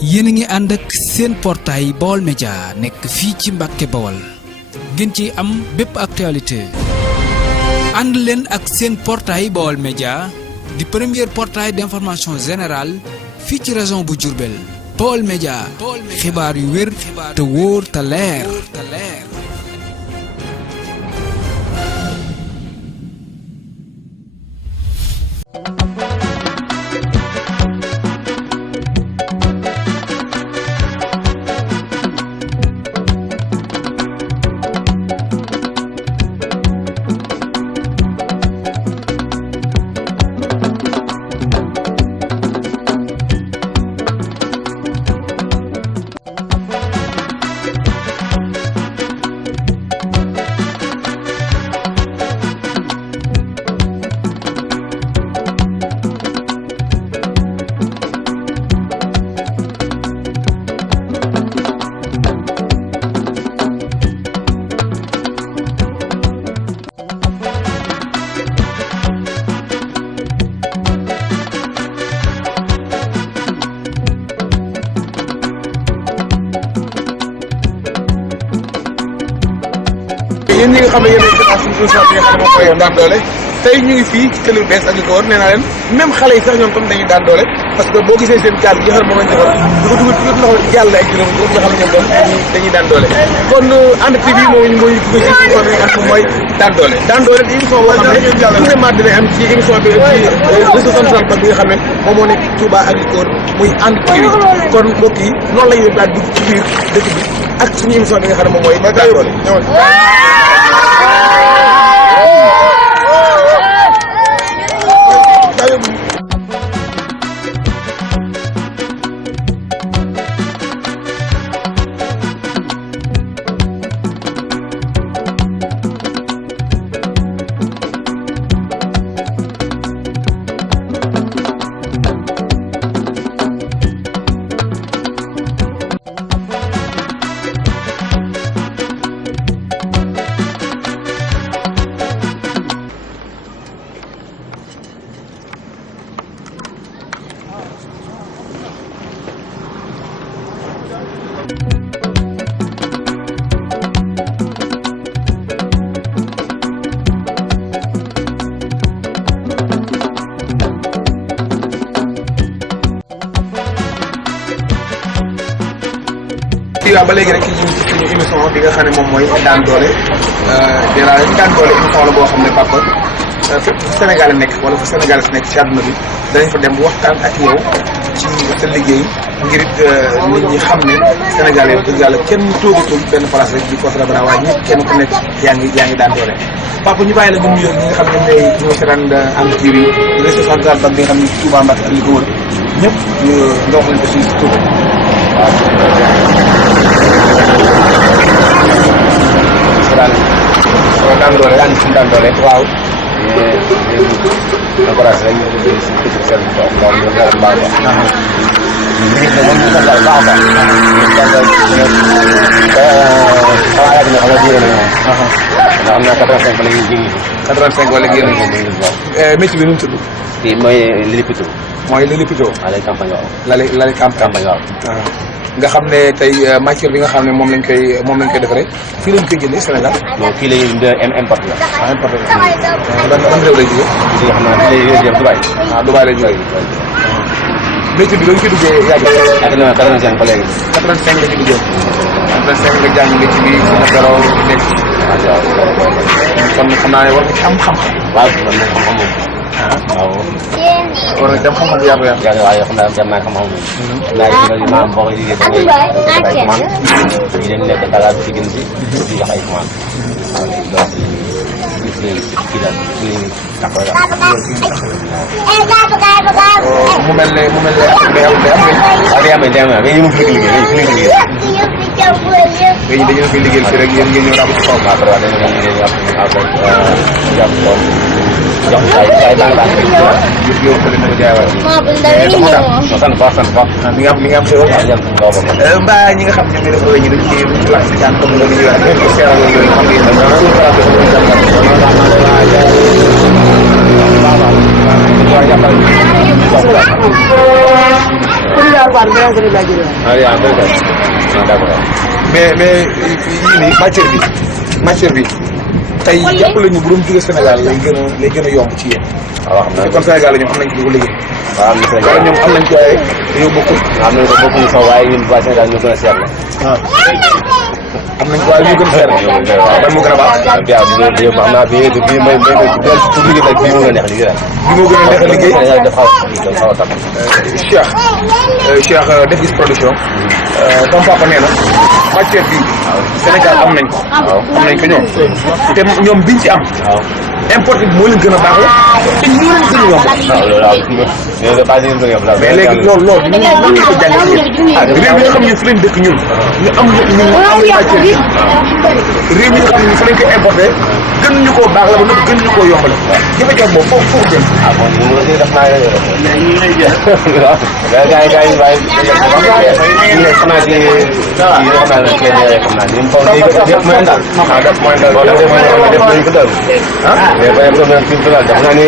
yéen a ngi ànd ak seen portail Baol Média nekk fii ci Mbàkke Bawol ngeen ci am bépp actualité ànd leen ak seen portail Baol Média di premier portail d'information générale fii ci région bu Diourbel Baol Média xibaar yu wér te wóor te leer yéen ñi nga xam ne yéen a ngi suñu émission bi nga xam ne moom mooy daan doole tey ñu ngi fii ci Kër Bees ak li ko war nee naa leen même xale yi sax ñoom tam dañuy daan doole parce que boo gisee seen gaal gi nga xam ne moom lañ defar du ko dugal ci loxo jàll ak juróom nga xam ne ñoom tam dañuy daan doole kon ànd TV moo ñu dugal ci émission bi nga xam ne mooy daan doole di émission boo xam ne tous les mardis dina am ci émission bi ci réseau central bi nga xam ne moom moo nekk Touba ak li ko war muy ànd TV kon mbokk yi noonu la ñuy daal dugg ci biir dëkk bi ak suñu émission bi nga xam ne moom mooy daan doole waaw ba léegi rek ci suñu émission bi nga xam ne moom mooy daan doole dina daan doole émission la boo xam ne papa fépp Sénégal nekk wala fu Sénégal nekk ci àdduna bi danañ fa dem waxtaan ak yow ci sa liggéey ngir nit ñi xam ne Sénégal yow dëgg yàlla kenn toogatul benn place rek di ko rabara waaye ñëpp kenn ku nekk yaa ngi daan doole papa ñu bàyyi la ñu nuyoo ñi nga xam ne ñoo seetaan Hann TV réseau central bi nga xam ne Touba Mbacké ak li ko wër ñëpp ñu ndox lañ ko si tur daan doole daan suñu daan doole waaw encouragé rek ñu ngi si dëkk seen doom ñu leer baax baax ñu ngi moom ñu santal baax baax ñu santal xawa yaa ñu xawa jëre na ndax am na 85 wala ñu génn 85 wala génn métier bi nu mu tudd kii mooy Lili Pito lay campagne waaw campagne waaw nga xam ne tey matière bi nga xam ne moom lañ koy defaree fii lañ koy jëndee Sénégal. non fii lay importe la. Importe la. ban réew lay jógee. fii xam naa fii lay jëm Dubaï. Dubaï lay jógee. métier bi dañ koy duggee yàgg na. 85 ba léegi. 85 la ci duggee. 85 nga jàng métier bi si la beroo nekk. kon xam naa ne war nga ci am xam-xam. waaw man nag xam-xam moom. waaw. war nga dem xam-xam bu yaatu yaatu. waaw yoo xam ne dem naa xam-xam moom. maanaam boo ko liggéey da ngay def ay commande ñu leen nekk Dakar bi ci gën si di jox ay commande waaw léegi donc kii daal taxaw mu mel ne day am mais ñu fi liggéey dañu fi liggéey fii rek yéen ngeen ñëw ràbb ci kaw waaw dañu liggéey jàpp jox ay baax yëpp yow ko leen jaay waaw sant baax mi nga am xewal mbaa ñi nga xam ne dafa wéy ñu dañ ci wax ci jaan comme loolu ñuy wax ko seeral loolu xam ngeen mais yii nii matière bi tey jàppale ñu bu doon jógee Sénégal lay gën a yomb ci yéen. waaw xam naa kon Sénégal la ñoom am nañ ko liggéey. waaw am na Sénégal wala ñoom am nañ ko waaye dañoo bokkul. am nañ ko bokkuñu sax waaye ñun waa Sénégal ñoo gën a seet la. am nañ ko waaye ñoo gën a seet. waaw ban moo gën a baax. waaw bi xam naa bii may pour liggéey rek bii moo gën a neex liggéey. bii moo gën a neex liggéey. dafa xaw a tàmm. Cheikh Def Guiss production. comme papa nee na matière bi Sénégal am nañ ko. am nañ ko ñoom. te ñoom biñ ci am. importé bi moo leen gën a baax la te ñu leen gën a yomb. mais léegi loolu ñu ko jàngee réew mi nga xam ne fi leen dëkk ñun ñu am matière bi réew mi nga xam ne fi lañ ko importé gën ñu koo baax la ba noppi gën ñu koo yombale. jafe-jafe boobu foofu jëm. mais ba problème fi mu def naa ni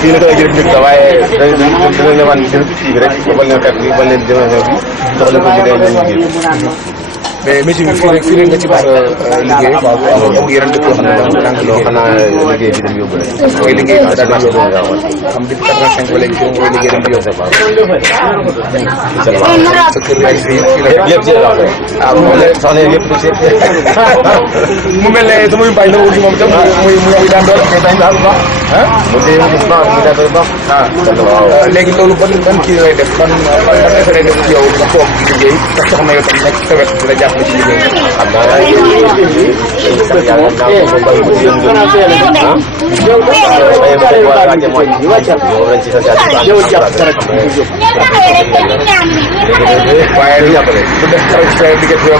fii la koy jël njëkk waaye dina ne wan jël fii bi rek ba leen xet bi ba leen jamono bi dox leen ko bu dee ñu mais métier bi fii rek nga ci mos a liggéey amul yeneen dëkk yoo xam ne da nga loo xanaa liggéey bi dem yóbbu rek mooy liggéey bi daal di xam depuis 85 ba léegi fi mooy liggéey dem di yóbbu sa kër laay fii yëpp ci la mu mel ne soxna yëpp du ci mu mel ne sama yumpañ dama wuti moom tam muy daan doole mu dee mu baax mu daan doole baax léegi loolu ban kii lay def ban effet lay def ci yow nga toog di liggéey te soxna yow tam nekk sa wet di la jàppale ci liggéey xam naa waaye du jàppale du def xarit sa diggante yow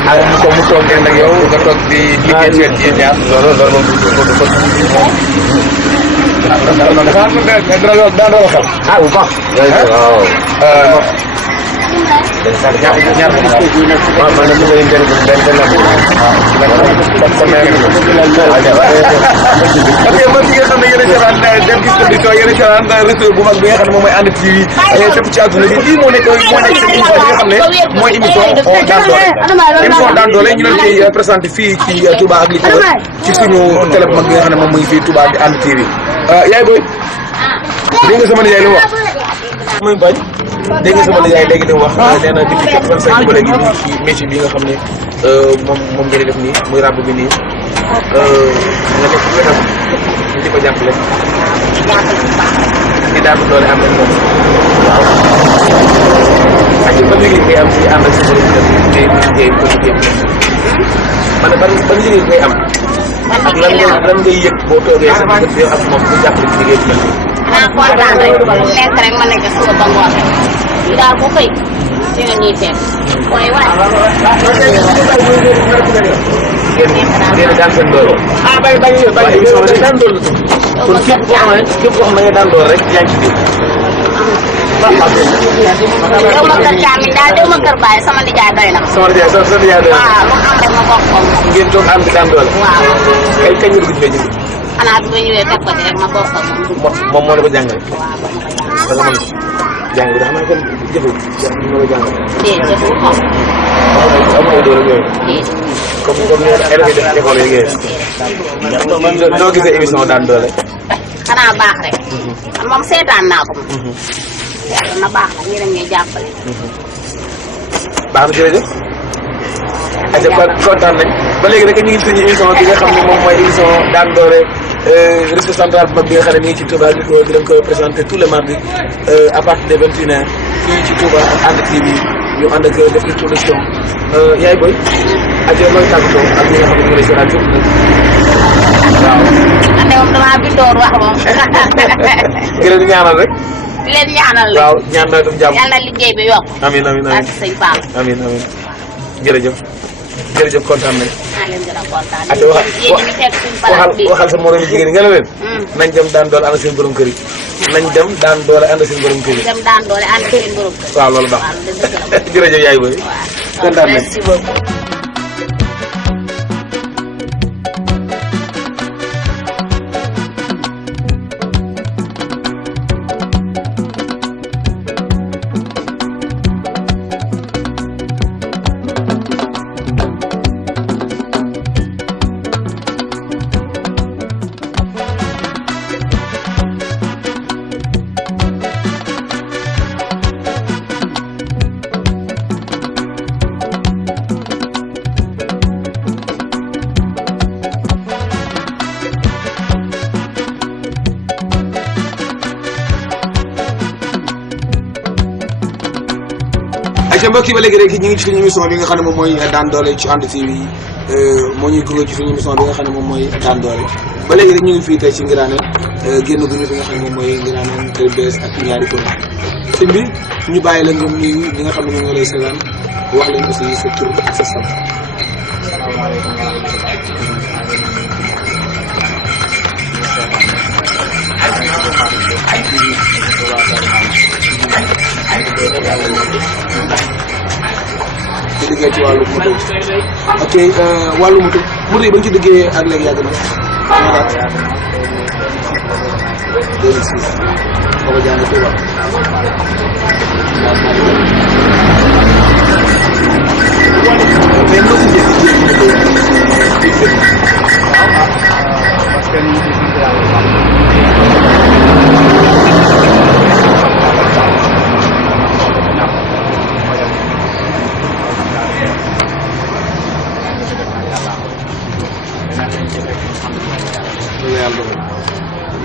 mu toog ngeen ak yow nga toog di liggéey ci wet ci ñaar loolu moom dana doon xam ah bu baax ñaar waaw man nag ñu ngi man ñi nga xam ne yéen a seetaan Def Guiss production yéen a seetaan retour bu mag bi nga xam ne moom mooy ànd TV fépp ci àdduna bi lii moo nekk seen émission bi nga xam ne mooy émission Daan Doole ñu leen koy présenté fii ci Touba ak li ko ci suñu télé bu mag bi nga xam ne moom muy fii Touba di ànd TV yaay booy dégg nga sama nijaay li mu wax muy bañ dégg nga sama nijaay léegi li mu wax nee na depuis 85 ba léegi nii ci métier bi nga xam ne moom ngeen def nii muy ràbb bi nii nga nekk wetam ñu di ko jàppale di daan doole am nañ moom waaw ak ban liggéey ngay am ci ànd ak sa borom kër liggéey bu liggéey ko liggéey man ban liggéey ngay am ak lan ngay yëg boo toogee sa diggante yow ak moom bu jàppale ci liggéey bi mel nii naa kontaan rek lekk rek ma nekk suba ba ngoon rek li daal bu xëy ci la ñuy fekk waaye ngeen daan seen doole bañ émission bi daan doole la kon képp koo xam ne nga daan doole rek yaa ngi ci biir déw ma kër Thiamine daal déw ma kër Baye sama nijaay doy na sama nijaay doy na waaw lu am rek ma bokk ko ngeen toog am di daan doole waaw kañ nga dugg ci métier bi xanaa bi ma ñëwee fekk ko ci rek ma bokk ko moom moo la ko jàngale waaw da nga mën jàng bi da xam naa kon jëful ñu la ko jàngale jëful moom amul doole yooyu comme ni élèves yi def école yi ngeen noo gisee émission Daan Doole xanaa baax rek moom seetaan naa ko moom yàlla na baax na ñi ñuy jàppale baax na jërëjëf aca kontaan nañ ba léegi rek ñu ngi suñu émission bi nga xam ne moom mooy émission Daan Doole réseau central bu mag bi nga xam ne mi ngi ci Touba di leen ko présenté tous les mardis à partir de 21h fii ci Touba ak ànd TV ñu ànd ak Def Guiss production yaay boy aja looy tàggatoo ak ñi nga xam ne ñu ngi lay seetaan yëpp waaw ande moom damaa bindoor wax moom di leen ñaanal rek di leen ñaanal rek waaw ñaan naa def jàmm yàlla na liggéey bi yokk amiin amiin ak sëñ Fall amiin amiin jërëjëf kontaan nañ maa leen gën a kontaan ate waxal sa morom jigéen nga ne leen nañ dem Daan Doole ànd seen borom kër yi nañ dem Daan Doole ànd seen borom kër yi dem Daan Doole ànd seen borom kër waaw loolu baax jërëjëf yaay boy kontaan nañ merci beaucoup ayca mbokk yi ba léegi rek ñu ngi ci suñu émission bi nga xam ne moom mooy daan doole ci Hann TV moo ñuy gunge ci suñu émission bi nga xam ne moom mooy daan doole ba léegi rek ñu ngi fii tey ci Ngiraane génn guñu fi nga xam ne moom mooy Ngiraane Kër Bees ak ñaari ko sëñ bi ñu bàyyi la ngëm nuyu ñi nga xam ne moom ñoo lay seetaan wax leen aussi sa tur ak sa sant. Asalaamaaleykum wa ci liggéey ci wàllu moto ok wàllu moto yi ba ñu ci liggéey ak léegi yàgg na ñaata 2006 boo ko jàng Touba mais noo si jëf parce que ñu ngi sant yàlla bu baax.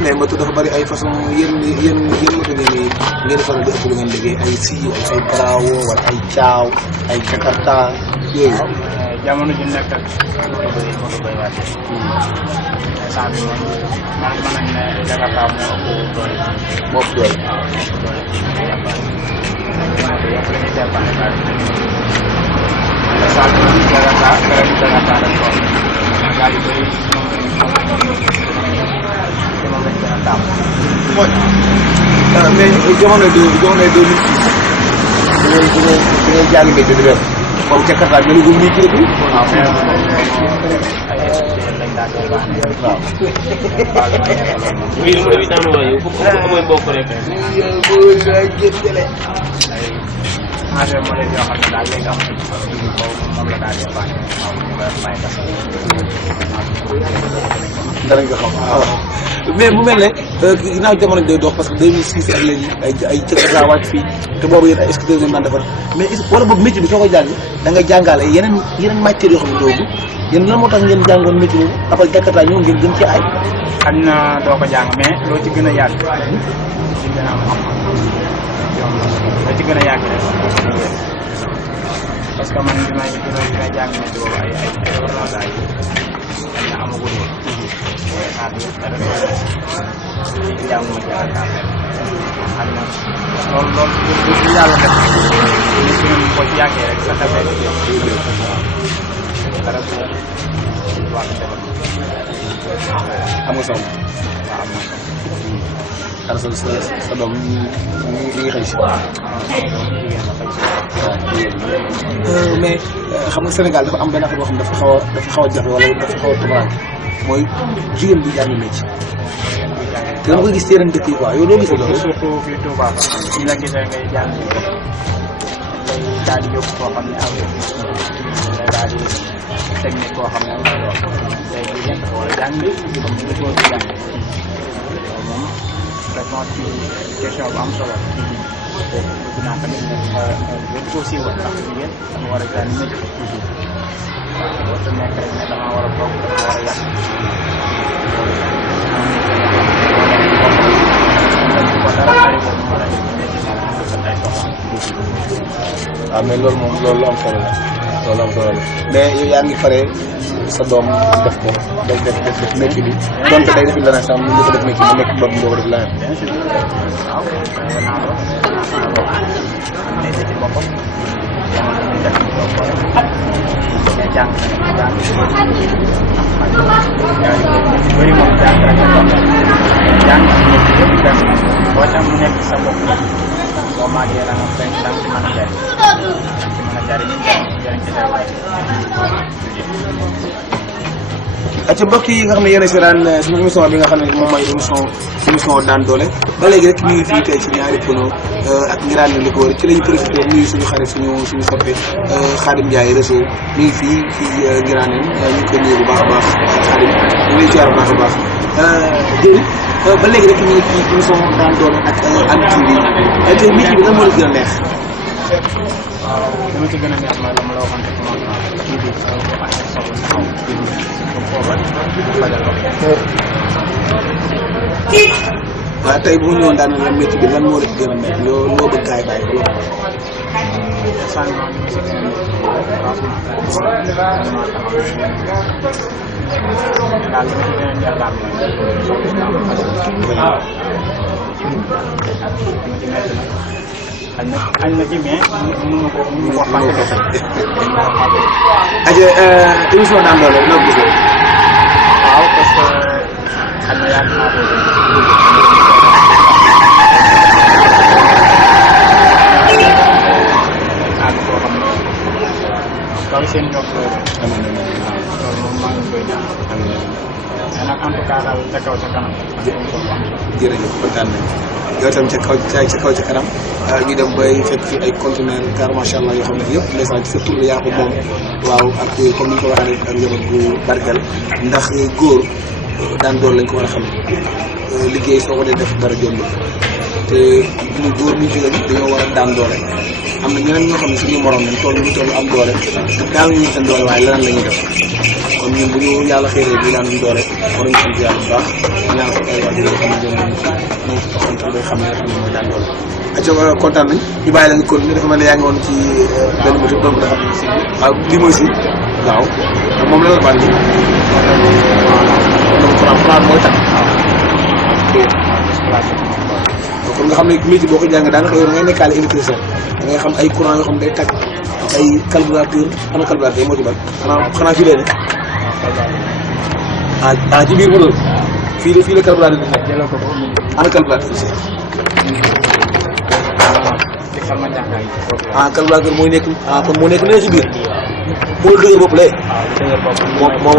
mais moto dafa bari ay façon yéen moto ngeen faral di ëpp lu ngeen liggéey ay ay Bravo wala ay Thiaw ay Jakarta yooyu. jamono ji nekk ak moto bay wàcc. instant bi moom man mën nañ ne Jakarta moo ëpp doole. moo ëpp doole. waaw moo ëpp doole. moto yëpp la ñuy dépanné daal. instant bi moom Jakarta période Jakarta lañ toll. daal di bëri moom lañ gën a taamu. mooy mais jamono 2006 bi ngay jàng métier di def comme Jakarta nga dugg nii ci dëkk bi. waaw mais ay institut lañ daan dépanné. waaw. mbir mooy bi daan waaye yow mooy bokk rek. engrais modèle yoo xam ne daal léegi am nañu ko moom la daal dépanné waaw ñu koy may gas. danañ ko xam waaw mais mu mel ne ginnaaw jamono day dox parce que 2006 ak léegi ay Jakarta wàcc fii te boobu yéen ay scooters ngeen daan defar mais wala boobu métier bi soo ko jàng da nga jàngale yeneen matières yoo xam ne doogu yéen lan moo tax ngeen jàngoon métier boobu après Jakarta ñëw ngeen gën ci ay. xam na doo ko jàng mais loo ci gën a yàgg ci gën a am xam-xam loo ci gën a yàgg rek parce que man bi may jàng métier boobu ay warloosaay yi na amagul woon xaar bi dara ci jànguma Jakarta xam na loolu lu yàlla def ñu gën ko ci yàggee rek sa xel rek dara bu wàllu defar am nga soxla waaw am na xar sa doom mi ngi xëy si mais xam nga Sénégal dafa am benn affaire boo xam dafa xaw a jafe wala dafa xaw a tumuraanke mooy jigéen bi jàng métier te dama koy gis ci yeneen dëkk yi quoi yow doo gisee loolu. surtout fii Touba ñu la gisee ngay jàng ngay daal di yóbbu koo xam ne aw ngay daal di technique koo xam ne ngay doon day jigéen dafa war a jàng comme ni nga ko di jàng loolu moom réponse ci question bu am solo dinaa tamit ne gën koo siiwal ndax jigéen dafa war a jàng métier waaw boo sa nekk rek ne dama war a toog dafa war a yàq waaw mais loolu moom loolu am solo la mais yow yaa ngi pare sa doom def ko def métier bi donte day def leneen sax mu ngi ko def métier bu nekk bopp boo ko def leneen. bien sûr waaw am na ci boppam mais jàng bëri moom jàng rek jàng yëpp dem boo tax mu nekk sa bopp boo màggee da nga fekk da nga ci mën a jariñ jariñ ci sa waay ci mbokk yi nga xam ne yéen a seetaan suñu émission bi nga xam ne moom mooy émission daan doole ba léegi rek ñu ngi fii tey ci ñaari pono ak Ngiraane li ko wër ci la ñu profité nuyu suñu xarit suñu soppe Khadim Ndiaye réseau ñu ngi fii Ngiraane ñu ngi koy nuyu bu baax a baax Khadim ñu ngi lay ziar bu baax a baax jërëjëf ba léegi rek ñu ngi fii émission daan doole ak Hann TV te métier bi lan moo la gën a neex. waaw li ma ci gën a neex mooy la ma la waxoon rek moom kii bi soo ko amee soxla sa xaw waaw tey bu ñu ñëwoon daan na métier bi lan moo la ci gën a neex loo bëgg kaay bàyyi ko sànni ñu si gën daal li ma ci gën a neex daal añ na ci mais mënu ko fàtte. aja émission Daan Doole noo ko gisee. waaw parce que xam na yàgg naa ko àgg koo xam ne loolu seen yokk loolu moom maa ngi koy ñaan mais nag en tout cas daal ca kaw ca kanam. jërëjëf kontaan nañ yow tam ca kaw ca kanam ñu dem bay fekk fi ay conteneur car macha allah yoo xam ne yëpp ndeysaan ci sa tur la yaa ko moom waaw ak comme ni ñu ko waxee ak njaboot gu barkeel ndax góor daan doon lañ ko war a xam liggéey soo ko dee def dara jombul te ñu góor ñu jigéen dañoo war a daan doole am na ñeneen ñoo xam ne suñu morom lañ toll ñu toll am doole daan ñu seen doole waaye leneen la ñuy def kon ñun bu ñu yàlla xéeree bi daan ñu doole war nañu sant yàlla bu baax ñaan ko ay waajur yoo xam ne ñoom ñoo ci taxante bay xam ne mooy daan doole aco kontaan nañ ñu bàyyi la nga kon dafa mel ne yaa ngi woon ci benn moto doon ko defar waaw lii mooy si waaw moom la la baal nii donc courant mooy tax kon nga xam ne métier boo ko jàng daanaka yow da ngay nekkaale électricien da ngay xam ay courant yoo xam ne day tàkk ay carburateur ana carburateur moo ci bal xanaa fii lay ne ci biir moteur fii la carburateur di nekk ana carburateur si carburateur mooy nekk kon moo nekk nee ci biir moo dëgër bopp lee moo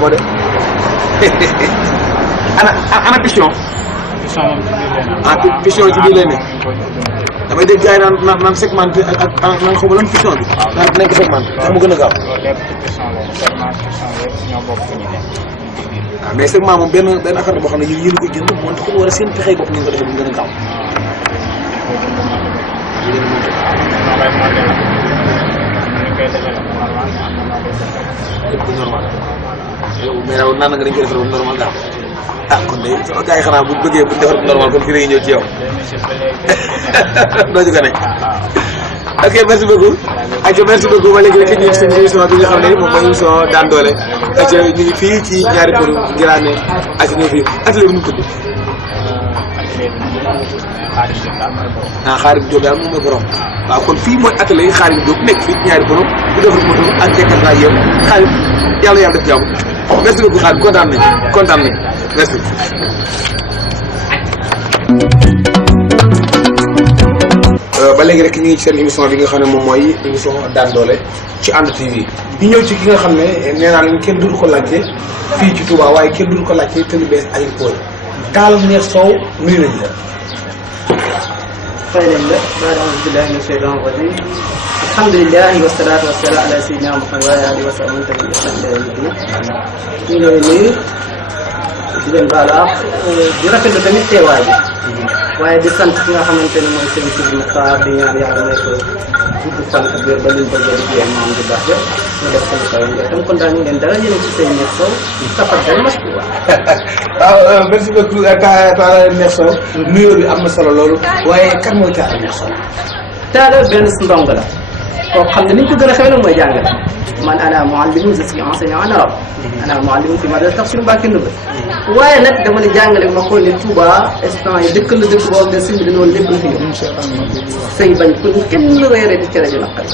ma de ana piston piston ci biir lay nekk damay dégg gars yi naan segmenté ak naan xaw ma lan piston bi naan nekk segmenté ndax mu gën a gaaw waaw mais segment moom benn affaire boo xam ne yéen ko jënd moom taxul war a seen pexey bopp ñu ko defee mu gën a gaaw lépp normal mais yow naan nga dañ koy defar ba normal gaaw kon de sama gars yi xanaa bu bëggee bu defar normal kon fii la ñuy ñëw ci yow doo ci gane ok merci beaucoup merci beaucoup ba léegi rek ñu ngi seen émission bi nga xam ne moom mooy émission Daan Doole ñu ngi fii ci ñaari pour Ngiraane ñëw fii atelier bi nu mu tudd Xaarim Diop daal moom mooy borom waaw kon fii mooy atelier Xaarim Diop nekk fii ñaari borom bu defar moto ak Jakarta yëpp Xaarim yàlla def jàmm merci beaucoup Xaarim kontaan nañ merci. ba léegi rek ñu ngi ci seen émission bi nga xam ne moom mooy émission Daan Doole ci Hann TV ñu ñëw ci ki nga xam ne nee naa leen kenn duñu ko laajte fii ci Touba waaye kenn duñu ko laajte Tali Bees Aéroport Talla Neex Sow nuyu nañ la. fay nañ la baada auzu billahi mina shaytaani rajim alhamdulilah wasalaatu wasalaam ala sayyidina Muhammad wa alihi wa sahbihi ñu ngi leen nuyu di leen baal àq di rafetlu tamit teewaay bi waaye di sant ki nga xamante ne mooy seen Sidi Muxtaar di ñaan yàlla may ko gudd fan ak wér ba liñ bëgg a liggéey maam bu baax yëpp ñu def seen kaw yi tam kon daal ñu leen dara yéen ci seen Neex Sow safar dal mas bu waaw merci beaucoup Talla Neex Sow nuyoo bi am na solo loolu waaye kan mooy Talla Neex Sow. Talla benn ndong la koo xam ne ni ñu ko gën a xamee nag mooy jàngale man ana muallimun je suis enseignant en arabe ana muallimun fi madrasa Tafsir Mbacké Ndoumbé waaye nag dama ne jàngale ma xool ne Touba instant yi dëkk la dëkk boobu ne simbi dinoonu lépp la fi ñëw sëy bañ ko kenn reere di cere ju naqari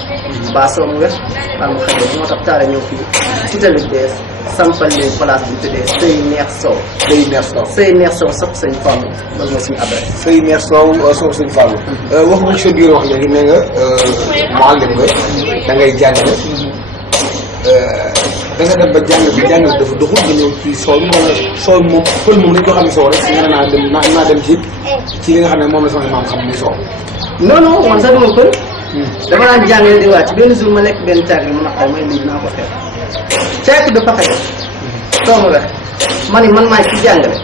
baa soo mu wet baa mu xëy moo tax Talla ñëw fii ci Tali Bees sampal leen place bi tuddee Sëy Neex Sow Sëy Neex Sow sax sëñ Fallou loolu mooy suñu adresse Sëy Neex Sow sopp sëñ Fallou wax nga ci sa biir wax léegi nee nga muallim nga da ngay jàngale da nga dem ba jàng dafa doxul nga ñëw ci soow bi wala soow bi moom pël moom lañ ko xam ne soow rek nga ne naa dem ci li nga xam ne moom la sama maam xam muy soow. non non man sax dama pël dama daan jàngale di wàcc benn jour ma lekk benn caag yi mu naqar may lii naa ko xeex caag de paxaye soo ma wex ma ni man maay ci jàngale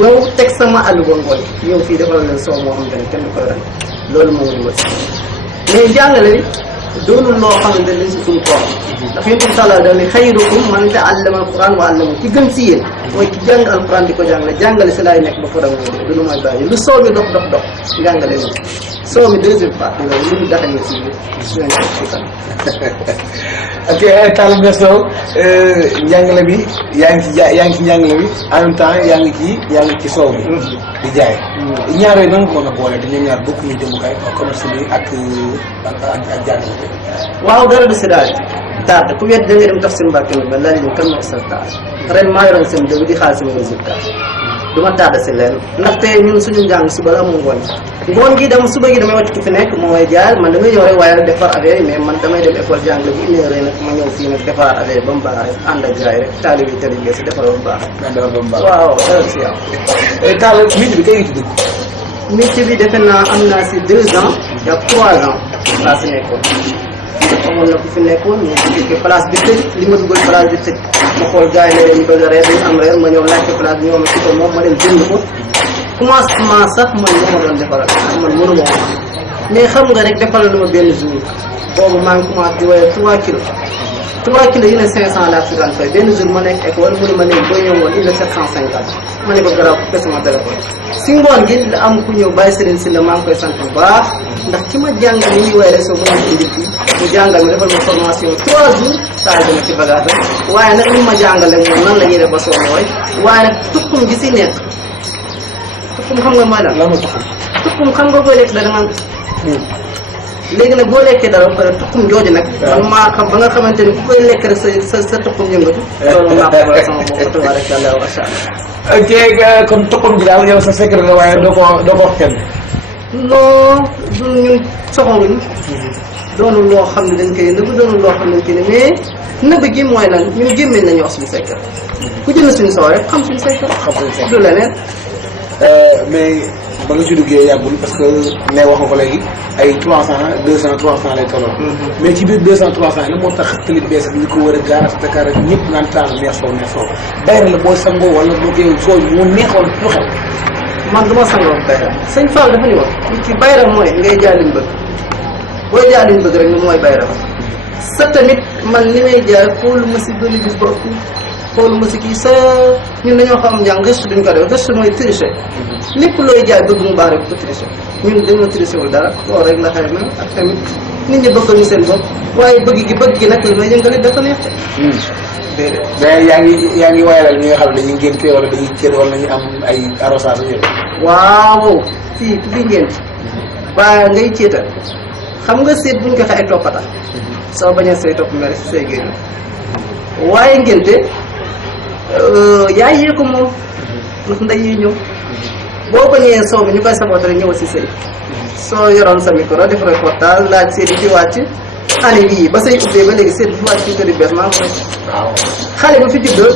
wow teg sama àll ba ngoon ñëw fii defal leen soow moo xam ne kenn du koy ren loolu moo ngi wër mais jàngale bi doonul loo xamante ne si suñu tool ndax yéen tamit tàllal daal ni xayrukum man ta'allama alquran wa allama ki gën si yéen mooy ki jàng alquran di ko jàngale si laay nekk ba faram mooy dee dunu mooy bàyyi lu soo mi dox jàngale ni soo mi deuxième partie loolu lu ñu daxañe si biir si kan ok Talla Mbaye Sow njàngale bi yaa ngi ci njàngale bi en même temps yaa ngi ci soow bi di jaay ñaar yooyu nan nga ko mën a boole dañoo ñaar bokkuñu jëmukaay commerce bi ak jàngale bi. waaw dara du si daal tarde ku wet da nga dem tax seen mbàkke ba laaj ñu kan mooy sa taal ren maa yoroon seen dëgg di xaar sama résultat du ma tardé si leen ndaxte ñun suñu njàng suba la amul ngoon gi dem suba gi damay wàcc ku fi nekk moo may jaar man damay ñëw rek waaye nag defar affaire yi mais man damay dem école jàng bi une heure nag ma ñëw fii nag defar affaire yi ba mu baax rek ànd ak gars yi rek taalib yi tali bi si defar ba mu baax waaw dara si yow Talla métier bi kay ngi ci dugg métier bi defe naa am naa si 2 ans y a 3 ans laa si nekkoon amoon na ku fi nekkoon ñu expliqué place bi tëj li ma dugal place bi tëj ma xool gars yi ne dañu bëgg a reer dañu am reer ma ñëw laajte place bi ñoom si ko moom ma dem jënd ko commencement sax man moo ma doon defaral man mënu ma mais xam nga rek defaral na ma benn jour boobu maa ngi commencé di woye 3 kilos 3 kilos yi ne 500 laa fi daan fay benn jour ma nekk école mu ne ma léegi boo ñëwoon il ne 750 ma ne ko garaaw ku sama téléphone si ngoon gi la am ku ñëw bàyyi Serigne si la maa ngi koy sant bu baax ndax ki ma jàngal ni ñuy woy rek soo mën a indi fii mu jàngal ma defal ma formation 3 jours saa dama ci bagage waaye nag li ma jàngal rek moom nan la ñuy def ba soo mooy waaye nag tukkum gi si nekk tukkum xam nga mooy lan tukkum xam nga boo lekk dara man léegi nag boo lekkee dara ba pare tukkum jooju nag man maa xam ba nga xamante ni ku koy lekk rek sa tukkum yëngatu loolu maa ko boole sama bopp tabarakallah wa sha Allah ok kon tukkum bi daal yow sa secret la waaye doo ko wax kenn non du ñun soxoruñ doonul loo xam ne dañ koy nëbb doonul loo xam ne dañ koy ne mais nëbb gi mooy lan ñun gémmeñ nañu wax suñu secret ku jënd suñu soow rek xam suñu secret du leneen mais ba nga ci duggee yàggul parce que ne wax nga ko léegi ay 300 200 300 lay tolloo. mais ci biir 200 300 la moo tax clip bees bi ñu ko war a gaar ak Dakar ak ñëpp naan Talla neex soow bayra la booy sangoo wala boo koy sooy mu neexoon lu xew. man du ma sangoo bayra sëñ Fall dafa ni woon nit ki bayra mooy ngay jaay liñ bëgg booy jaay liñ bëgg rek ni mooy bayra sa tamit man li may jaay xoolu ma si bénéfice ba xoolu ma si kii sa ñun dañoo xam njàng gëstu duñ ko def gëstu mooy tricher lépp looy jaay bëgg mu baax rek ko tricher ñun dañoo tricher wul dara loolu rek la xëy na ak tamit nit ñi bëgg ñu seen bopp waaye bëgg gi nag li may yëngale dafa neex déedéet mais yaa ngi wayalal ñi nga xam ne dañuy ngénte wala dañuy cër wala ñu am ay arrosage yooyu. waaw fii ku fi ngénte ba ngay ceetal xam nga seet buñ ko xay toppata soo bañee say topp mere si say génn waaye ngénte yaay yee ko moom ndax nday yi ñëw boo bañee soo bi ñu koy saboté rek ñëwal si sëy soo yoroon sa micro def reportage laaj seet yi fi wàcc année bii ba say ubbee ba léegi seet bi fi wàcc ci kër yu bees maa ko def xale bu fi juddoo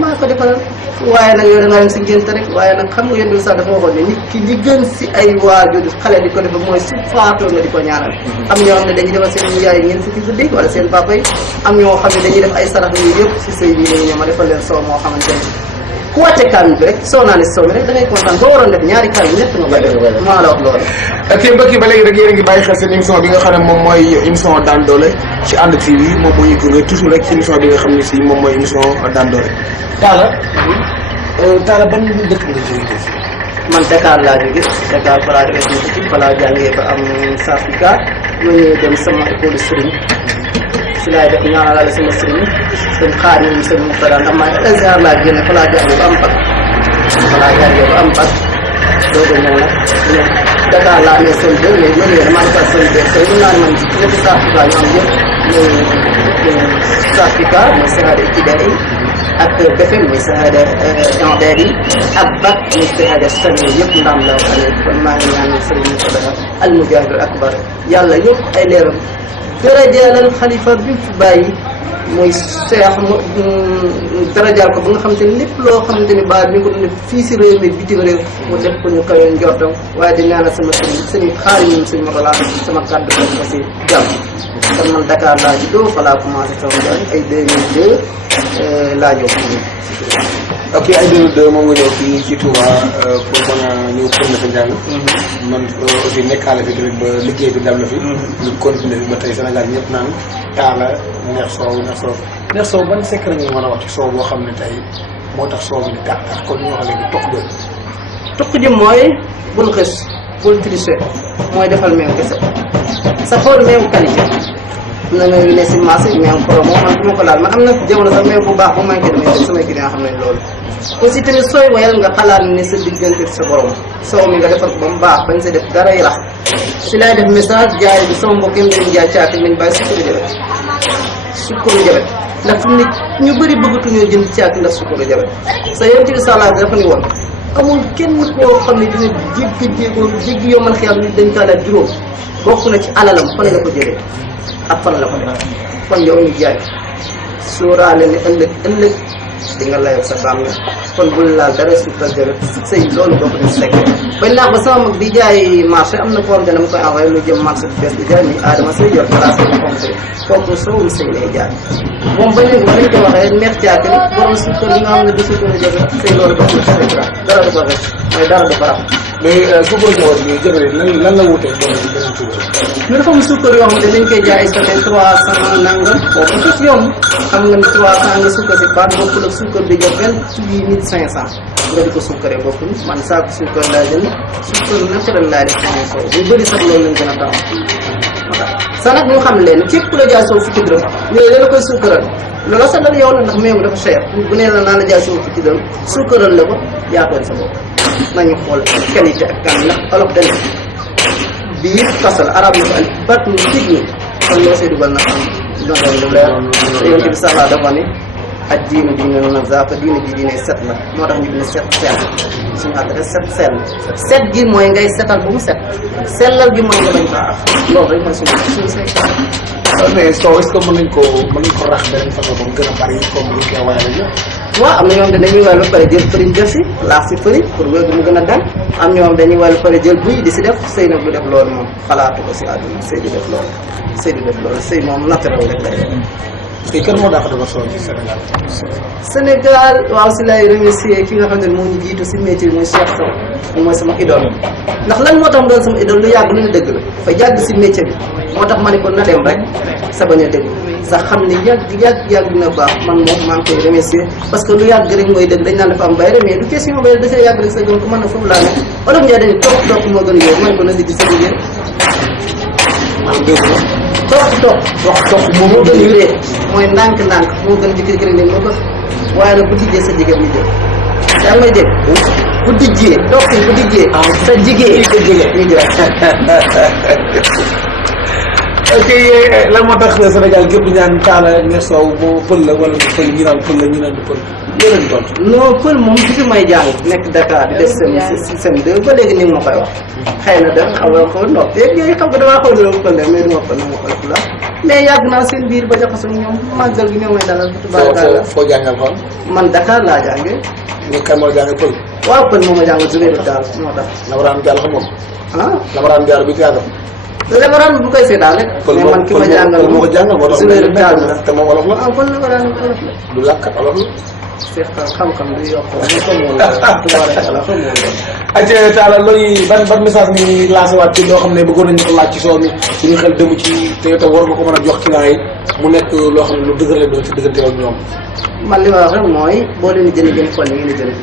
maa ko defaral waaye nag yow da nga dem si ngénte rek waaye nag xam nga yéen bi sax dafa waxoon ne nit ki li gën si ay waajur xale di ko defa mooy su faatoo nga di ko ñaanal am ñoo xam ne dañuy defal seen yaay ñeent fukki guddi wala seen papa yi am ñoo xam ne dañuy def ay sarax yooyu yëpp si sëy bii lañu ñëw ma defal leen soow moo xamante ne ku wàcce kaamil bi rek soo naa ne soow mi rek da ngay kontaan boo waroon def ñaari kaamil ñett nga koy def maa la wax loolu ok mbokk yi ba léegi rek yéen a ngi bàyyi xel seen émission bi nga xam ne moom mooy émission Daan Doole ci And TV moom moo ñu gunge toujours rek ci émission bi nga xam ne si moom mooy émission Daan Doole. Talla ban dëkk nga jógee man Dakar laa jóge Dakar fa laa jógee ci fa laa jàngee ba am certificat ma ñëw dem sama école sëriñ si laay def ñaanal sama sëriñ seen xaar yi seen Moustapha ndax maa ngi Azhar laa génne fa laa jàngee ba am bac fa laa jàngee ba am bac doog a ñëw nag Dakar laa amee seen deux mais ñoom yéen maa ngi fay seen deux tey mën naa ne man ñetti certificat ñu am yëpp muy certificat mooy shahada ibtidaai ak BFEM muy shahada i'dadi ak bac muy shahada sani yëpp ndam la amee kon maa ngi ñaan sëriñ Moustapha al mujahid akbar yàlla yëpp ay leeram darajaal xalifa bi fi bàyyi mooy Cheikh darajaal ko ba nga xamante ni lépp loo xamante ni baa ñu ko def fii si réew mi bitim réew mu def ko ñu kawe njortam waaye di ñaanal sama sëriñ xaar yi sëñ Motola sama kàddu ko si jàmm kon man Dakar laa juddoo fa laa commencé sama njàng ay 2002 laa ñëw ok ay 2002 moom nga ñëw fii ci Touba pour mën a ñëw continuer sa njàng. man aussi nekkaale fi tamit ba liggéey bi dal na fi. ñu continuer fi ba tey Sénégal ñëpp naan Talla neex soow ban secret nga mën a wax ci soow boo xam ne tey moo tax soow bi di tàq tàq kon ñu wax léegi toq doon. toq ji mooy bul xës bul tricher mooy defal meew kese sa xool meew qualité am na meew yu ne si marché meew promo man du ma ko laal man am na jamono sax meew bu baax bu manqué damay def samay client xam nañ loolu aussi tamit sooy wayal nga xalaat ne sa diggante sa borom soow mi nga defal ko ba mu baax bañ sa def dara yi rax si laay def message jaay bi sama mbokk yi leen jaay caati nañ bàyyi sukkaru jabet ndax fu mu ne ñu bëri bëggatuñoo jënd caati ndax sukkaru jabet sa yonent bi sallallahu alayhi dafa ni woon amul kenn koo xam ne dina jéggi yow man xiyam nit dañ kaa laaj juróom bokk na ci alalam fan la ko jëlee ak fan la ko def kon yow ñu jaay sóoraale ne ëllëg di nga layoo sa bàmmeel kon bul laal dara suukar jabet sëy loolu boo ko def sekk bañ naa ko sama mag di jaay marché am na koo xam ne dama koy envoyé lu jëm marché bu bees di jaay ni Adama Sey yor place bi compté kooku soowum sëy lay jaay moom bañ nañ ko bañ ko waxee neex caaki ni borom suukar yi nga xam ne du suukar jabet sëy loolu bokk na ci dara du ko rek mooy dara du ko rab mais suukar jabet bi jabet lan la wutee beneen suukar ñu dafa am suukar yoo xam ne dañ koy jaay ay semaine 300 nangam boobu daf yomb xam nga ni 300 nga suukar si baat bokkul ak suukar bi jot 28 500 nga di ko suukaree bokkul man saako suukar laa jënd suukar naturel laa def sama soow bu bëri sax loolu lañ gën a taw sa nag ñu xam leen képp ku la jaay soow fukki dërëm ñu ne la koy suukaral loola sax dal yow la ndax meew dafa cher bu nee la naa la jaay soow fukki dërëm suukaral la ko yaa koy sa bopp nañu xool qualité ak kan ndax olof dañ biir kasal arab na ko ali bat mu tig ñi kon loo see dugal na am doon lu leer te yonent bi sax dafa ni ak diine na zaaka diine ji diine set la moo tax ñu ne set sell suñu adresse set sell set gi mooy ngay setal bu mu set sellal gi mooy nga bañ ko aaf loolu rek mooy suñu say mais soow est-ce que mën nañ ko rax beneen façon ba mu gën a bari comme lu koy waaye la waaw am na ñoom dañuy wàllu ba pare jël farine def si laax si farine pour wér mu gën a dal am ñoom dañuy wàllu pare jël buy di si def sëy nag du def loolu moom xalaatu ko si àdduna sëy du def loolu sëy moom naturel rek lay def kii kan moo dàq defar soow ci Sénégal. Sénégal waaw si lay remercier ki nga xam ne moo ñu jiitu si métier muy Cheikh Sow moom mooy sama idole ndax lan moo tax mu doon sama idole lu yàgg lu ne dëgg la fa yàgg si métier bi moo tax ma ne ko na dem rek sa bañ a dëgg sax xam ne yàgg dina baax man moom maa ngi koy remercier parce que lu yàgg rek mooy dëgg dañ naan dafa am bayre mais du question bayre dafay yàgg rek sa gëm ko mën na foofu laa ne olof Ndiaye dañu topp moo gën a yóbbu man ko na digg sa liggéey topp moo gën a yuree mooy ndànk-ndànk moo gën a jëkkër gën a moo ko waaye nag bu dijjee sa jigéen ñu jël yaa ngi may dégg bu dijjee topp bu dijjee sa jigéen ñu jël ok lan moo tax Sénégal gépp ñaan Talla ne soow moo pël la wala du pël ñu naan pël la ñu naan du pël loolu lañ tontu. non pël moom fi may jàng nekk Dakar di def système 2 ba léegi ni nga ma koy wax xëy na dem xaw nga ko noppi yooyu xam nga damaa xaw a doon pël mais du ma pël ma olof la mais yàgg naa seen biir ba jaxasoo ñoom màggal gi ñoo may dalal tubaab foo jàngal xool man Dakar laa jàngee. nga kan moo jàngal pël. waaw pël moo ma jàngal Zubairu Tall moo tax. Lamaraan Diallo xam moom. ah Lamaraan Diallo bi théâtre. Lamaraan bu koy seetaan rek. mais man ki ma jàngal moo ko jàngal moo tax Zubairu Tall la te moom olof la. ah kon Lamaraan olof la. du làkkat olof la. Cheikh xam-xam du yokk ñu xamoon tubaarkalla xamoon aja Talla looy ban message ni lancé waat ci loo xam ne bëggoon nañu ko laaj ci soow mi suñu xel dem ci te yow tam war nga ko mën a jox client yi mu nekk loo xam ne lu dëgër la doon ci diggante ak ñoom. man li ma wax rek mooy boo leen jënd jën xool ni ngeen di jënd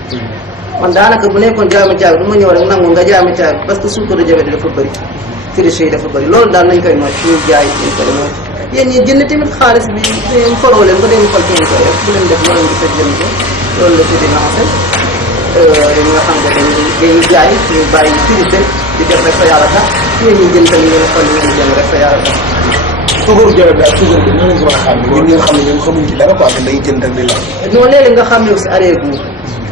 man daanaka bu nekkoon jaami caag du ma ñëw rek nangu nga jaami caag parce que suukaru jabe dafa bëri triche yi dafa bëri loolu daal nañ koy mooy ñuy jaay ñu koy mooy yéen ñi jënd tamit xaalis bi ngeen foloo leen ba deen xool ci ngeen koy def bu leen def loolu ngi fekk jënd ko loolu la tuuti lancé ñi nga xam ne dañuy jaay ñu bàyyi triche di def rek fa yàlla tax yéen ñi jënd tamit ngeen xool ngeen jënd rek fa yàlla tax suukaru jabe bi ak suukar bi nan lañ ko mën a xam ñun ñi nga xam ne ñoom xamuñ ci dara quoi dañ lay jënd ak di la non léeg-léeg nga xam ne aussi arrière gu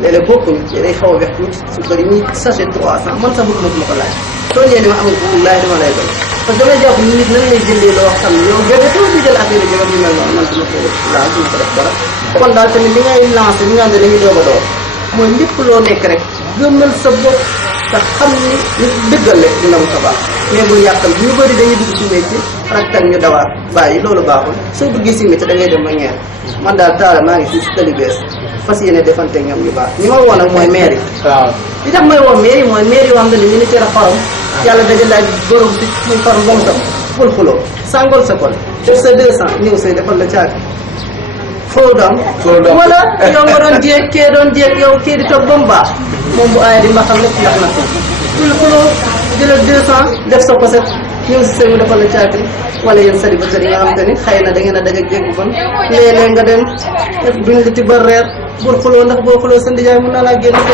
léeg-léeg bokkuñu day xaw a wex tuuti su bëri nii sachet 300 man sax bëgg ma ko laaj soo ñëwee dama amul bu laaj dama lay doy parce que damay jàpp nit nan lay jëndee loo xam ne yow bébé too di jël affaire yi yu mel noonu man duma ko laal duma ko def dara kon daal tamit li ngay lancé li nga xam ne dañuy doog a door mooy lépp loo nekk rek gëmal sa bopp te xam ni nit dëggal rek dina mu sa baax mais bul yàqal ñu bëri dañuy dugg ci métier rak tak ñu dawaat bàyyi loolu baaxul soo duggee si métier da ngay dem ba ñeer man daal Talla maa ngi fii si tali bees fas yéene defante ak ñoom yu baax ñi ma woo nag mooy maire yi waaw li tax may woo maire yi mooy maire yoo xam ne ni ministère a xorom yàlla dajalaaj borom si muy xorom ba mu tam ful fuloo sangol sa kol def sa 200 ñëw say defal la caagi foo doom wala yow nga doon jéeg kee doon jéeg yow kee di toog ba mu baax moom bu aaya di mbaxal lépp ndax na ko ful fuloo jëlal 200 def sa poset ñëw si sëy mu defal la caakri wala yéen célibataire yi nga xam te ni xëy na da ngeen a daje jéeg bu bon léeg-léeg nga dem duñ la ci ba reer bul xuloo ndax boo xuloo sa ndijaay mën naa laa génn ko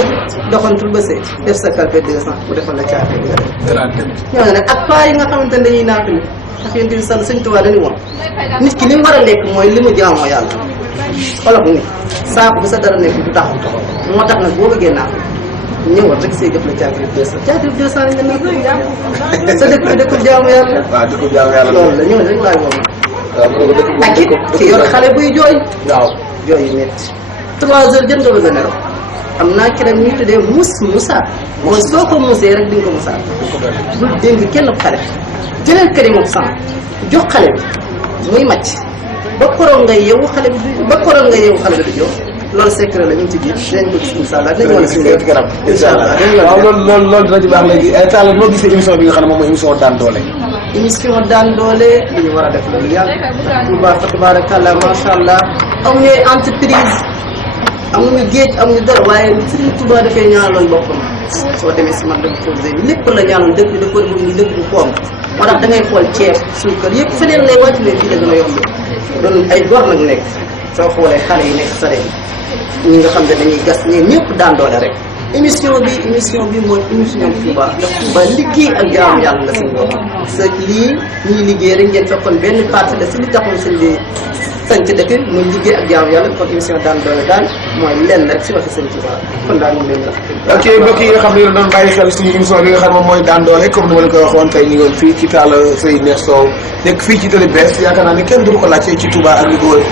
doxantul ba sëy def sa calpe 200 mu defal la caakri nga dem ñooñu nag ak paa yi nga xamante ne dañuy naatu ni ndax yéen bi sall sëñ Tuubaa dañu woon nit ki li mu war a lekk mooy li mu jaamoo yàlla xolof ni saako bu sa dara nekk du taxaw moo tax nag boo bëggee naatu ñëwal rek say def la caakri 200 caakri 200 lañ nga naatu sa dëkk dëkkul jaamu yàlla waaw dëkkul jaamu yàlla loolu la ñooñu rek laay woon ak it ki yor xale buy jooy waaw jooy yu métti 3 heures jën nga bëgg a nelaw am naa ki rek ñuy tuddee musaat mooy soo ko musee rek di nga ko musaat bul dénk kenn xale jëlal kër yi moom sama jox xale bi muy màcc ba koroon nga yeewu xale bi du ba koroon nga yeewu xale bi du jox loolu secret la ñu ngi ci biir dinañ ko gis incha allah dinañ wala suñu garab incha allah waaw loolu dina ci baax léegi Talla noo gisee émission bi nga xam ne moom mooy émission daan doole émission daan doole li ñu war a def loolu yàgg Touba fa tabarakallah macha allah amuñu entreprise amuñu géej amuñu dara waaye Serigne Touba dafay ñaanaloon boppam soo demee si man dëkk Fodé lépp la ñaanoon dëkk bi dafa mu dëkk bu koom moo tax da ngay xool ceeb suukar yëpp feneen lay wàcc ne fii la gën a yomb doon ay góor nag nekk soo xoolee xale yi nekk sa ñi nga xam ne dañuy gas ñeen ñëpp daan doole rek émission bi mooy émission Touba ndax Touba liggéey ak jaamu yàlla la suñu bopp sa lii ñuy liggéey rek ngeen fekkoon benn partie la si li taxoon sëñ bi sañ ci dëkk muy liggéey ak jaamu yàlla kon émission daan doole daal mooy lenn rek si waxi sëñ Touba kon daal moom leen la ok mbokk yi nga xam ne yéen doon bàyyi xel suñu émission bi nga xam ne moom mooy daan doole comme ni ma leen ko waxoon tey ñu ngi woon fii ci Talla Seye Neex Sow nekk fii ci Télé Bees yaakaar naa ne kenn du ko laajte ci Touba ak li ko wër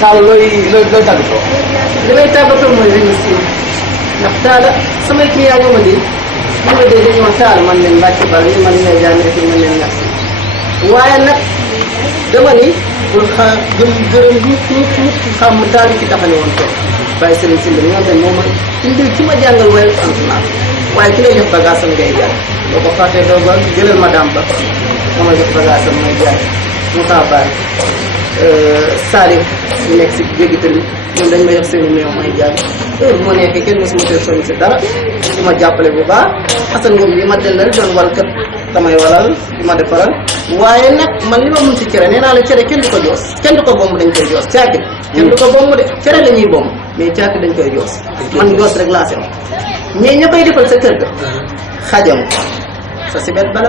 Talla looy tàggatoo li may tàggatoo mooy remercier ndax Talla samay client ñoo ma dee ñu ma dee dañu ma Talla man leen Mbacke Bal ñu man leen jaay rek man leen merci waaye nag dama ni pour gërëm nit xam Talla ki taxane woon toog bàyyi Serigne Sylla ñoo xam ne moom indil ci ma jàngal waaye sant naa waaye ki lay jox bagage am ngay jaay boo ko fàttee doo ba jëlal madame ba moo ma jox bagage am may jaay mu taa bàyyi Salif ñu nekk si végétal bi ñoom dañ ma jox seen meew may jaay heure bu ma nekkee kenn mosuma tee soñ si dara di ma jàppale bu baax Assane Ngom bi ma dellal doon wal kat damay walal di ma defaral waaye nag man li ma mun ci cere nee naa la cere kenn du ko joos kenn du ko bomb dañ koy joos caaki kenn du ko bomb de cere la ñuy bomb mais caaki dañ koy joos man joos rek laa sew mais ña koy defal sa kër ga xajam sa sibet bala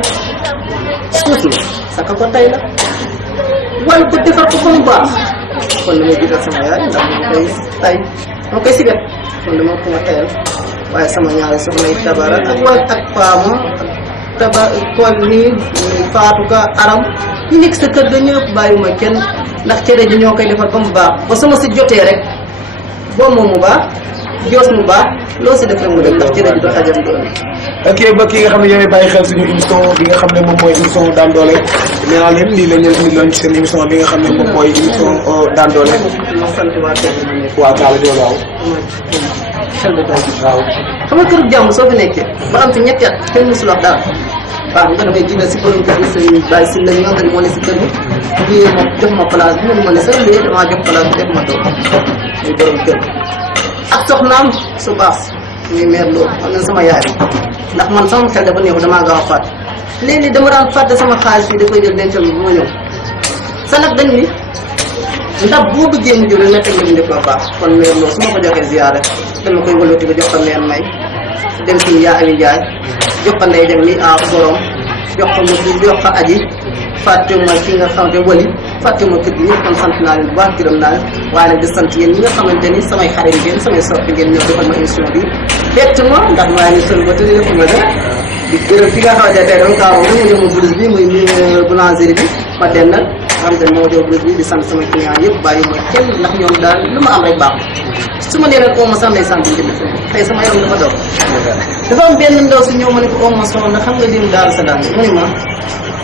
suuf na saka ko tay la wal ko defar ko ba mu baax kon damay jiital sama yaay ndax moo koy tay moo koy sibet kon dama ko ma tayal waaye sama ñaari soxna yi tabara ak wal ak paama taba kool nii faatu ka aram ñu nekk sa kër ga ñëpp bàyyiwuma kenn ndax cere ji ñoo koy defar ba mu baax ba sama si jotee rek boo moom mu baax joos mu baax loo si def rek mu def ndax cere ji do xajam doon ok mbokk yi nga xam ne yéen bàyyi xel suñu émission bi nga xam ne moom mooy émission daan doole nee naa leen lii la ñu indi loon ci seen émission bi nga xam ne moom mooy émission daan doole. ma sant waa kër gi ma nekk. waaw Talla Diop waaw. xel bi daal. waaw. xam nga kër jàmm soo fi nekkee ba am fi ñetti at kenn musul wax dara baax nga dafay jiital si borom kër gi sëñ Baye si la ñoo xam ne moo ne si kër gi lii ma jox ma place bi mu ma ne sax lii damaa jox place bi def ma toog muy borom kër gi ak soxnaam su baax muy mère loolu xam ne sama yaay ndax man sama xel dafa neexu damaa gaaw a fàtte léegi dama daan fàtte sama xaalis bi da koy jël dencal bi bu ma ñëw sa nag dañ ni ndax boo bëggee mu jël nekk nga def ba baax kon mère loolu su ma ko joxee ziyaare dama koy wëlbati ba jox ko mère may dem si yaa Ami Njaay jox ko ndey dem ni a borom jox ko mu jox ko aji fàttewuma ki nga xamante wali fàttewuma kër gi ñëpp kon sant naa leen bu baax gërëm naa leen waaye nag di sant yéen ñi nga xamante ni samay xarit ngeen samay soppi ngeen ñëw defal ma émission bi bett ma ndax maa ngi sol ba te def ma def di gërëm fi nga xamante ne tey dama kaa wax mu ñëw ma blouse bi muy boulangerie bi ma dem nag xam te moo jox blouse bi di sant sama client yëpp bàyyi ma kenn ndax ñoom daal lu ma am rek baax su ma nee nag oo ma sax day sant njënd tey sama yaram dafa daw dafa am benn ndaw si ñëw ma ne ko oo ma soxna xam nga dim daal sa daal mu ne ma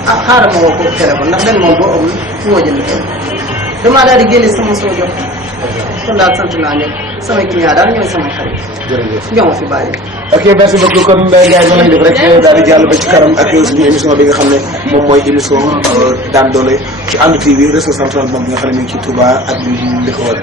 ah xaaral ma woo ko téléphone ndax den moom boo amul fu ma jënd damaa daal di génne sama soo jox kon daal sant naa ñëpp samay client daal ñooy samay xarit jërëjëf ñoo ma fi bàyyi. ok merci beaucoup kon gars yi noonu lañ def rek daal di jàll ba ci kanam ak suñu émission bi nga xam ne moom mooy émission daan doole ci And TV réseau central banque bi nga xam ne mi ngi ci Touba ak li ko wër.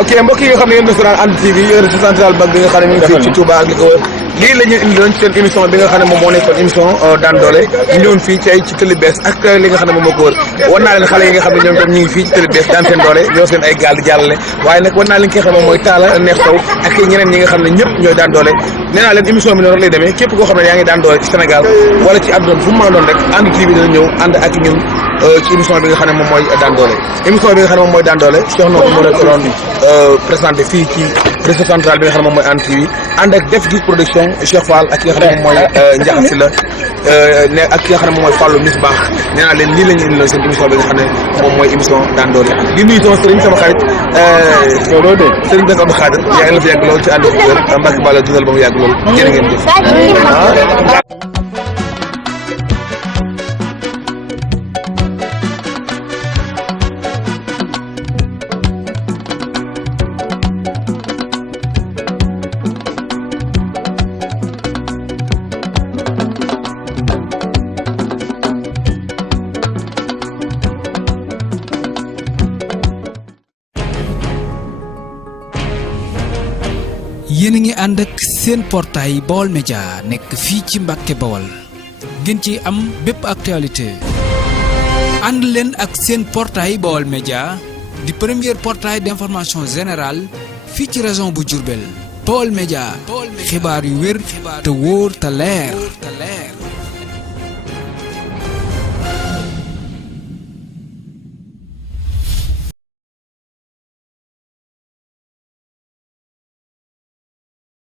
ok mbokk yi nga xam ne yéen restaurant And TV réseau central banque bi nga xam ne mi ngi fii ci Touba ak li ko wër lii la ñu indiloon ci seen émission bi nga xam ne moom moo nekkoon émission daan doole ñu ñëwoon fii ci ay ci télé bees ak li nga xam ne moom moo ko wër wan naa leen xale yi nga xam ne ñoom tam ñu ngi fii ci télé bees daan seen doole ñoo seen ay gaal di jàllale waaye nag wan naa leen ki nga xam ne moom mooy Talla Neex Sow ak ñeneen ñi nga xam ne ñëpp ñooy daan doole nee naa leen émission bi noonu rek lay demee képp koo xam ne yaa ngi daan doole ci Sénégal wala ci àdduna fu mu mën a doon rek And TV dina ñëw ànd ak ñun ci émission bi nga xam ne moom mooy daan doole émission bi nga xam ne moom mooy daan doole Cheikh Ndao moo leen ko doon présenté fii ci réseau central bi nga xam ne moom mooy And TV ànd ak Def Gis production Cheikh Fall ak ki nga xam ne moom mooy Ndiakhate Sylla ne ak ki nga xam ne moom mooy Fallou Misbah nee naa leen lii la ñu indiloon seen émission bi nga xam ne moom mooy émission daan doole di nuyu sama sëriñ sama xarit sëriñ Bass Abdou Khadir yaa ngi la fi yàgg lool ci ànd ak wér Mbacke Balla dundal ba mu yàgg lool jërë ngeen jëf yéen a ngi ànd ak seen portail Baol Média nekk fii ci Mbàkke Bawol ngeen ci am bépp actualité ànd leen ak seen portail Baol Média di premier portail d'information générale fii ci région bu Diourbel Baol Média xibaar yu wér te wóor te leer